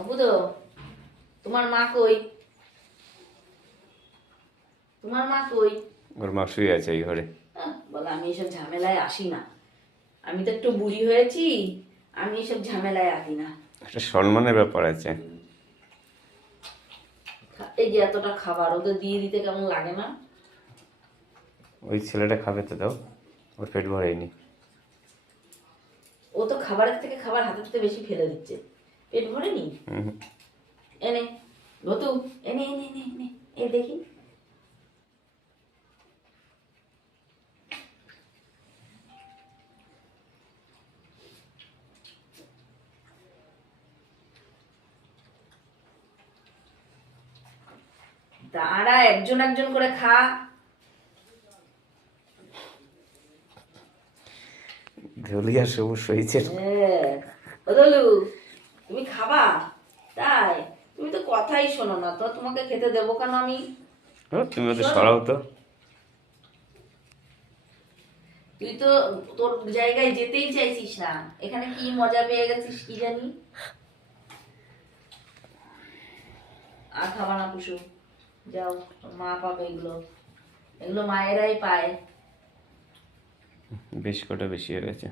অপু তো, তোমার মা কই? তোমার মা কই? ওর মা শুয়ে আছে এই ঘরে। বলে আমি এসব ঝামেলায় আসি না, আমি তো একটু বুড়ি হয়েছি, আমি এসব ঝামেলায় আসি না। একটা সম্মানের ব্যাপার আছে। এই যে এতটা খাবার ওদের দিয়ে দিতে কেমন লাগে না? ওই ছেলেটা খাবে তো, দাও, ওর পেট ভরেনি। ও তো খাবারের থেকে খাবার হাতের থেকে বেশি ফেলে দিচ্ছে, পেট ভরেনি। এনে ভতু, এনে এনে এনে এনে এ দেখি। তারা একজন একজন করে খা। ধলিয়া সবুজ হয়েছে। বদলু, তুমি খাবা? তাই তুমি তো কথাই শোনো না, তো তোমাকে খেতে দেবো কেন আমি? তুমি ওদের শোনো, সরাও তো। তুই তো তোর জায়গায় যেতেই চাইছিস না, এখানে কি মজা পেয়ে গেছিস কি জানি। আর খাবা না কুসু, যাও, মা পাবে এগুলো, এগুলো মায়েরাই পায়। বেশ কটা বেশি হয়ে গেছে।